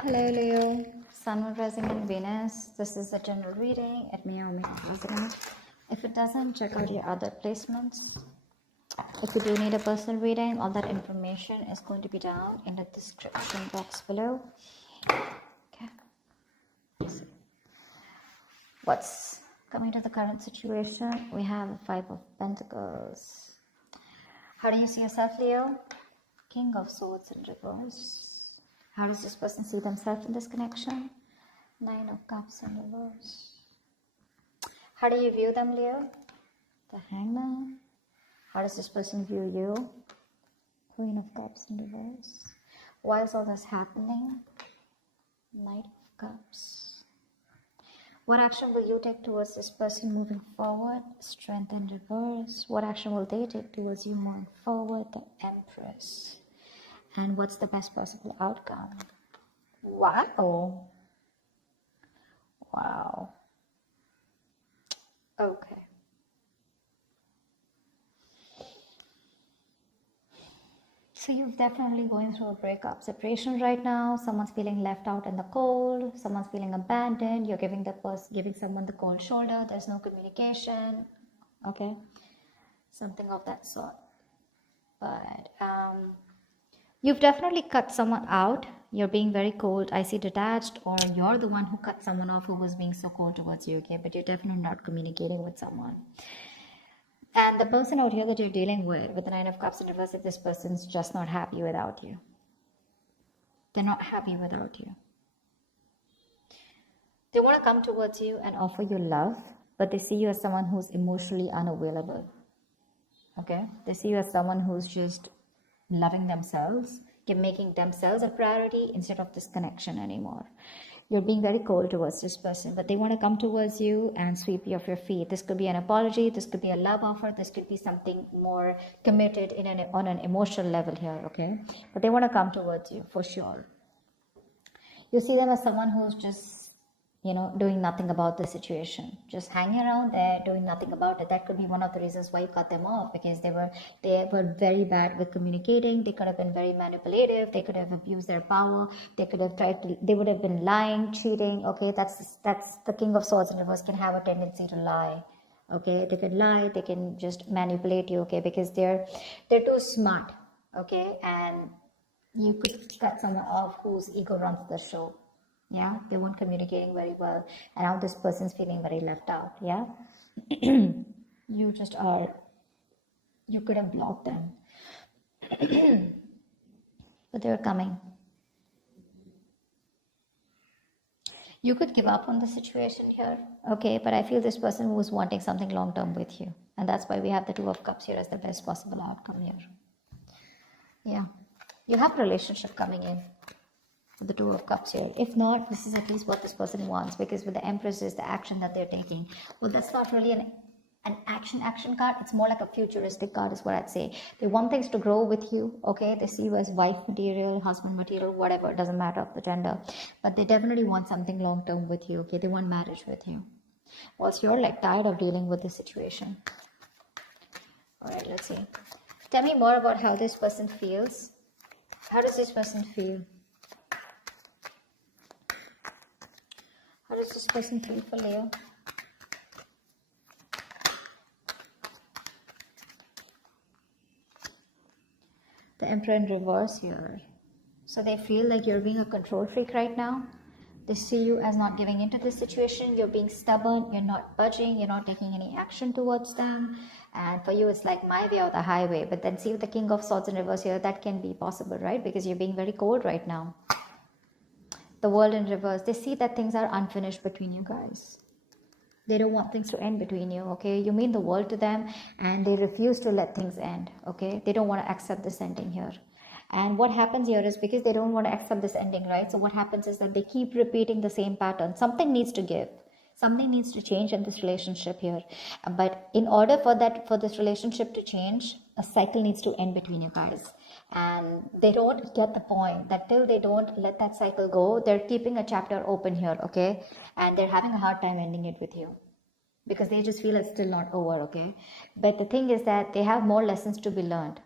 Hello Leo, Sun, Moon, Rising and Venus. This is a general reading. It may or may not resonate. If it doesn't, check out your other placements. If you do need a personal reading, all that information is going to be down in the description box below. Okay. What's coming to the current situation? We have the Five of Pentacles. How do you see yourself, Leo? King of Swords in reverse. How does this person see themselves in this connection? Nine of Cups in reverse. How do you view them, Leo? The Hangman. How does this person view you? Queen of Cups in reverse. Why is all this happening? Knight of Cups. What action will you take towards this person moving forward? Strength in reverse. What action will they take towards you moving forward? The Empress. And what's the best possible outcome? Wow. Wow. Okay. So you're definitely going through a breakup separation right now. Someone's feeling left out in the cold. Someone's feeling abandoned. You're giving someone the cold shoulder. There's no communication. Okay. Something of that sort. But you've definitely cut someone out. You're being very cold. I see detached, or you're the one who cut someone off who was being so cold towards you, okay? But you're definitely not communicating with someone. And the person out here that you're dealing with the Nine of Cups in reverse, if this person's just not happy without you. They're not happy without you. They want to come towards you and offer you love, but they see you as someone who's emotionally unavailable. Okay? They see you as someone who's just loving themselves, making themselves a priority instead of this connection anymore. You're being very cold towards this person, but they want to come towards you and sweep you off your feet. This could be an apology, this could be a love offer, this could be something more committed on an emotional level here, okay? But they want to come towards you for sure. You see them as someone who's just doing nothing about the situation, just hanging around there, doing nothing about it. That could be one of the reasons why you cut them off, because they were very bad with communicating. They could have been very manipulative. They could have abused their power. They would have been lying, cheating. Okay, that's the King of Swords in reverse can have a tendency to lie. Okay, they can lie. They can just manipulate you. Okay, because they're too smart. Okay, and you could cut someone off whose ego runs the show. Yeah, they weren't communicating very well, and now this person's feeling very left out. Yeah. You could have blocked them. But they're coming. You could give up on the situation here, okay, but I feel this person was wanting something long term with you, and that's why we have the Two of Cups here as the best possible outcome here. Yeah, you have a relationship coming in. The Two of Cups here. If not, this is at least what this person wants, because with the Empress is the action that they're taking. Well, that's not really an action card. It's more like a futuristic card is what I'd say. They want things to grow with you, okay? They see you as wife material, husband material, whatever. It doesn't matter of the gender. But they definitely want something long-term with you, okay? They want marriage with you. Whilst you're like tired of dealing with this situation. All right, let's see. Tell me more about how this person feels. How does this person feel? How does this person feel for Leo? The Emperor in reverse here. So they feel like you're being a control freak right now. They see you as not giving into this situation. You're being stubborn. You're not budging. You're not taking any action towards them. And for you, it's like my way or the highway. But then see with the King of Swords in reverse here, that can be possible, right? Because you're being very cold right now. The World in reverse. They see that things are unfinished between you guys. They don't want things to end between you, okay? You mean the world to them, and they refuse to let things end, okay? They don't want to accept this ending here. And what happens here is because they don't want to accept this ending, right? So what happens is that they keep repeating the same pattern. Something needs to give. Something needs to change in this relationship here. But in order for this relationship to change, a cycle needs to end between you guys. And they don't get the point that till they don't let that cycle go, they're keeping a chapter open here, okay? And they're having a hard time ending it with you, because they just feel it's still not over, okay? But the thing is that they have more lessons to be learned.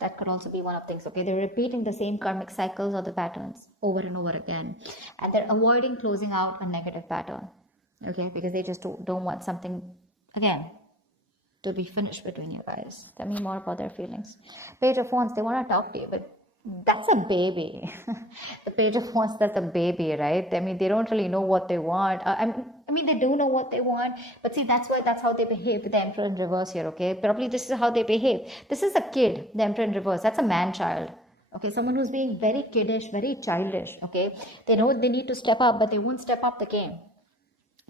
That could also be one of things. Okay, they're repeating the same karmic cycles or the patterns over and over again, and they're avoiding closing out a negative pattern. Okay, because they just don't want something again to be finished between you guys. Tell me more about their feelings. Page of Wands, they want to talk to you, but that's a baby. The Page of Wands, that's a baby, right? I mean, they don't really know what they want. I mean, they do know what they want, but see, that's how they behave with the Emperor in reverse here, okay? Probably this is how they behave. This is a kid, the Emperor in reverse. That's a man-child. Okay, someone who's being very kiddish, very childish, okay? They know they need to step up, but they won't step up the game.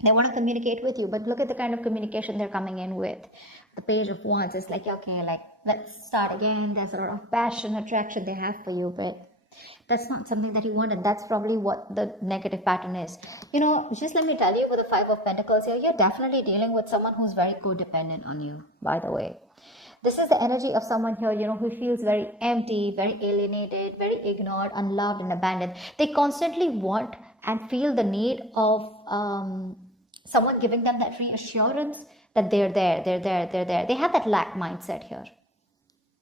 They want to communicate with you, but look at the kind of communication they're coming in with. The Page of Wands is like, okay, like, let's start again. There's a lot of passion, attraction they have for you, but that's not something that you want, and that's probably what the negative pattern is. You know, just let me tell you, with the Five of Pentacles here, you're definitely dealing with someone who's very codependent on you, by the way. This is the energy of someone here, you know, who feels very empty, very alienated, very ignored, unloved, and abandoned. They constantly want and feel the need of someone giving them that reassurance that they're there. They have that lack mindset here.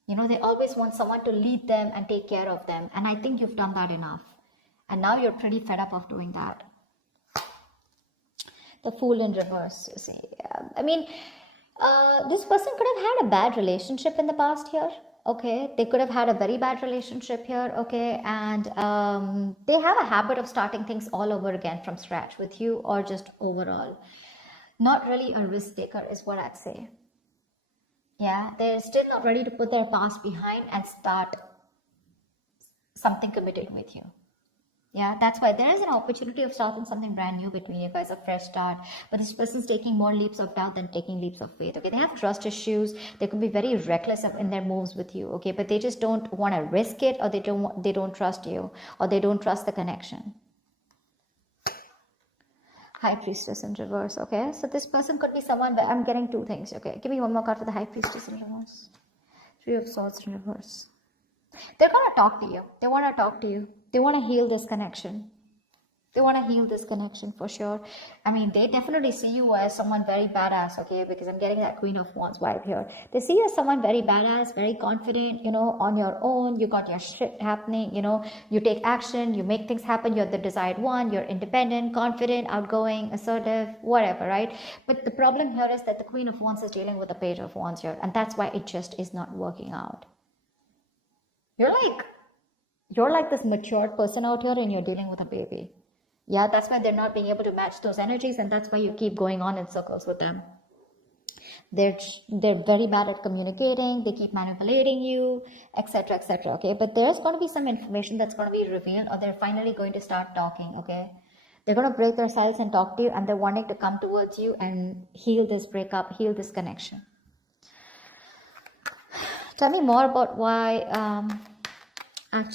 You know, they always want someone to lead them and take care of them. And I think you've done that enough. And now you're pretty fed up of doing that. The Fool in reverse, you see. I mean, this person could have had a bad relationship in the past here. Okay, they could have had a very bad relationship here. Okay, and they have a habit of starting things all over again from scratch with you, or just overall. Not really a risk taker is what I'd say. Yeah, they're still not ready to put their past behind and start something committed with you. Yeah, that's why there is an opportunity of starting something brand new between you guys, a fresh start. But this person's taking more leaps of doubt than taking leaps of faith. Okay, they have trust issues. They could be very reckless in their moves with you. Okay, but they just don't want to risk it, or they don't trust you, or they don't trust the connection. High Priestess in reverse. Okay, so this person could be someone where I'm getting two things. Okay, give me one more card for the High Priestess in reverse. Three of Swords in reverse. They're gonna talk to you. They want to talk to you. They want to heal this connection. They want to heal this connection for sure. I mean, they definitely see you as someone very badass, okay? Because I'm getting that Queen of Wands vibe here. They see you as someone very badass, very confident, you know, on your own. You got your shit happening, you know. You take action, you make things happen. You're the desired one. You're independent, confident, outgoing, assertive, whatever, right? But the problem here is that the Queen of Wands is dealing with the Page of Wands here. And that's why it just is not working out. You're like this matured person out here, and you're dealing with a baby. Yeah, that's why they're not being able to match those energies, and that's why you keep going on in circles with them. They're very bad at communicating. They keep manipulating you, etc., etc. Okay, but there's going to be some information that's going to be revealed, or they're finally going to start talking. Okay, they're going to break their silence and talk to you, and they're wanting to come towards you and heal this breakup, heal this connection. Tell me more about why. Tell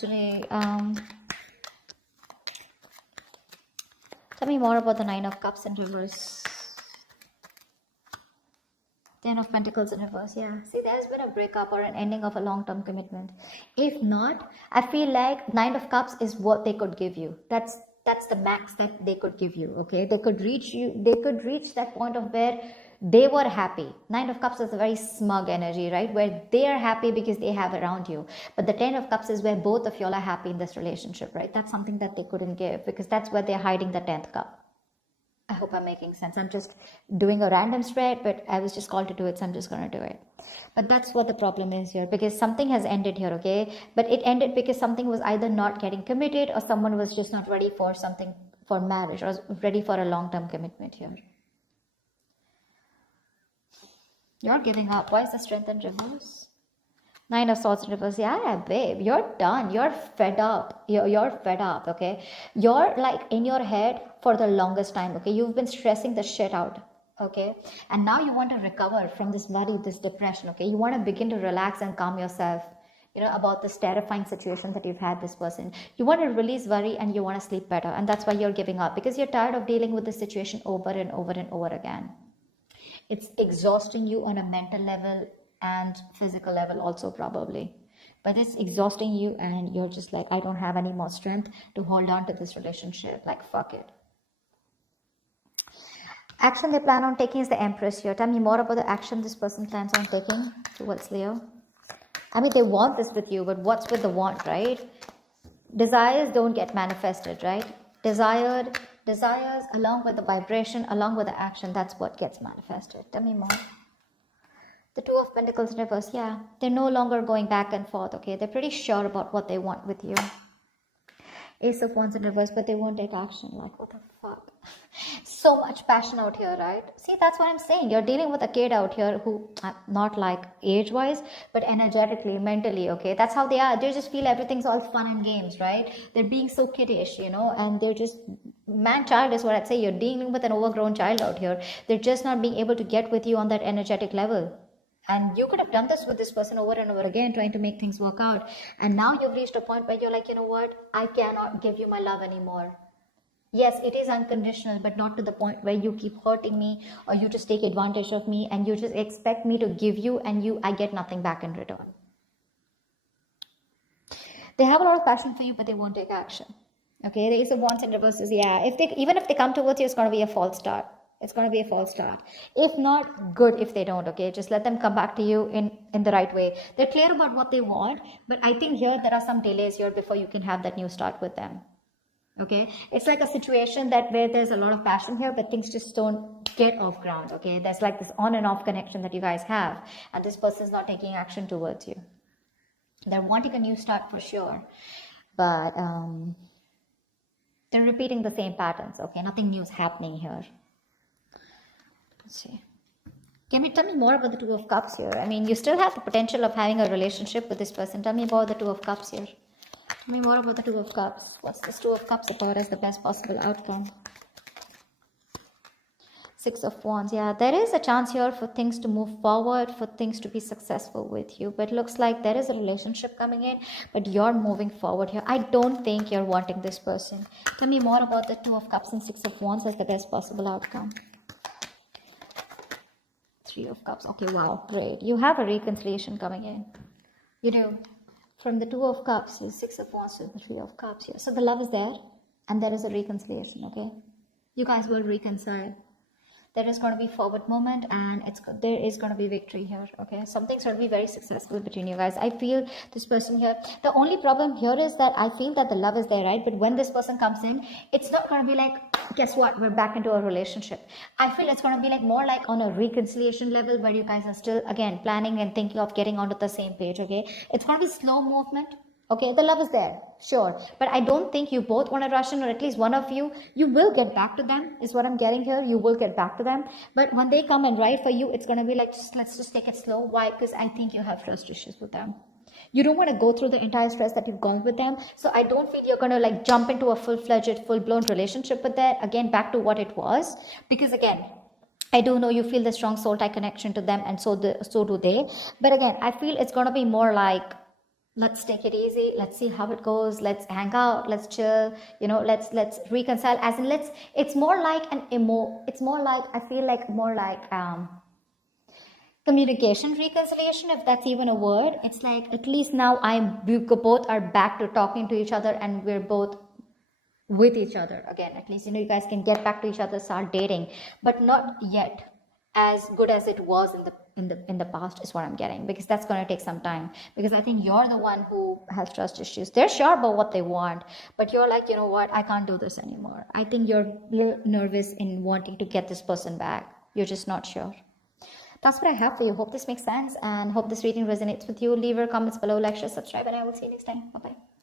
me more about the Nine of Cups in reverse. Ten of Pentacles in reverse. Yeah. See, there's been a breakup or an ending of a long-term commitment. If not, I feel like Nine of Cups is what they could give you. That's the max that they could give you. Okay. They could reach you. They could reach that point of where they were happy. Nine of Cups is a very smug energy, right? Where they are happy because they have around you. But the Ten of Cups is where both of y'all are happy in this relationship, right? That's something that they couldn't give, because that's where they're hiding the 10th cup. I hope I'm making sense. I'm just doing a random spread, but I was just called to do it, so I'm just going to do it. But that's what the problem is here, because something has ended here, okay? But it ended because something was either not getting committed, or someone was just not ready for something, for marriage, or ready for a long-term commitment here. You're giving up. Why is the Strength in reverse? Nine of Swords in reverse. Yeah, babe, you're done. You're fed up. You're fed up, okay? You're like in your head for the longest time, okay? You've been stressing the shit out, okay? And now you want to recover from this worry, this depression, okay? You want to begin to relax and calm yourself, you know, about this terrifying situation that you've had this person. You want to release worry, and you want to sleep better. And that's why you're giving up, because you're tired of dealing with this situation over and over and over again. It's exhausting you on a mental level and physical level also, probably. But it's exhausting you, and you're just like, I don't have any more strength to hold on to this relationship. Like, fuck it. Action they plan on taking is the Empress here. Tell me more about the action this person plans on taking towards Leo. I mean, they want this with you, but what's with the want, right? Desires don't get manifested, right? Desires along with the vibration, along with the action, that's what gets manifested. Tell me more. The Two of Pentacles in reverse, yeah. They're no longer going back and forth, okay? They're pretty sure about what they want with you. Ace of Wands in reverse, but they won't take action. Like, what the fuck? So much passion out here, right? See, that's what I'm saying. You're dealing with a kid out here who, not like age-wise, but energetically, mentally, okay? That's how they are. They just feel everything's all fun and games, right? They're being so kiddish, you know, and they're just... Man-child is what I'd say. You're dealing with an overgrown child out here. They're just not being able to get with you on that energetic level. And you could have done this with this person over and over again, trying to make things work out. And now you've reached a point where you're like, you know what? I cannot give you my love anymore. Yes, it is unconditional, but not to the point where you keep hurting me or you just take advantage of me and you just expect me to give you and I get nothing back in return. They have a lot of passion for you, but they won't take action. Okay, the Ace of Wands in reverse is, yeah, even if they come towards you, it's going to be a false start. It's going to be a false start. If not, good if they don't, okay? Just let them come back to you in the right way. They're clear about what they want, but I think here there are some delays here before you can have that new start with them. Okay? It's like a situation where there's a lot of passion here, but things just don't get off ground, okay? There's like this on and off connection that you guys have, and this person's not taking action towards you. They're wanting a new start for sure, but they're repeating the same patterns, okay? Nothing new is happening here. Let's see. Can you tell me more about the Two of Cups here? I mean, you still have the potential of having a relationship with this person. Tell me about the Two of Cups here. Tell me more about the Two of Cups. What's this Two of Cups about as the best possible outcome? Six of Wands. Yeah, there is a chance here for things to move forward, for things to be successful with you. But it looks like there is a relationship coming in, but you're moving forward here. I don't think you're wanting this person. Tell me more about the Two of Cups and Six of Wands as the best possible outcome. Three of Cups. Okay, wow, great. You have a reconciliation coming in. You do. From the Two of Cups, the Six of Wands to the Three of Cups here. So the love is there, and there is a reconciliation, okay? You guys will reconcile. There is going to be forward movement, and there is going to be victory here, okay? Something's going to be very successful between you guys. I feel this person here. The only problem here is that I feel that the love is there, right? But when this person comes in, it's not going to be like, guess what? We're back into a relationship. I feel it's going to be like more like on a reconciliation level where you guys are still, again, planning and thinking of getting onto the same page, okay? It's going to be slow movement. Okay, the love is there, sure. But I don't think you both want to rush in, or at least one of you will get back to them, is what I'm getting here. You will get back to them. But when they come and write for you, it's going to be like, let's just take it slow. Why? Because I think you have trust issues with them. You don't want to go through the entire stress that you've gone with them. So I don't feel you're going to like jump into a full-fledged, full-blown relationship with that. Again, back to what it was. Because again, I do know you feel the strong soul tie connection to them, and so do they. But again, I feel it's going to be more like, let's take it easy. Let's see how it goes. Let's hang out. Let's chill. You know, let's reconcile. As in, it's more like it's more like, I feel like more like communication reconciliation, if that's even a word. It's like, at least now we both are back to talking to each other, and we're both with each other again. At least, you know, you guys can get back to each other, start dating, but not yet as good as it was in the past, is what I'm getting, because that's going to take some time, because I think you're the one who has trust issues. They're sure about what they want, but you're like, you know what, I can't do this anymore. I think you're a little nervous in wanting to get this person back. You're just not sure. That's what I have for you. Hope this makes sense, and hope this reading resonates with you. Leave your comments below, like, share, subscribe, and I will see you next time. Bye-bye.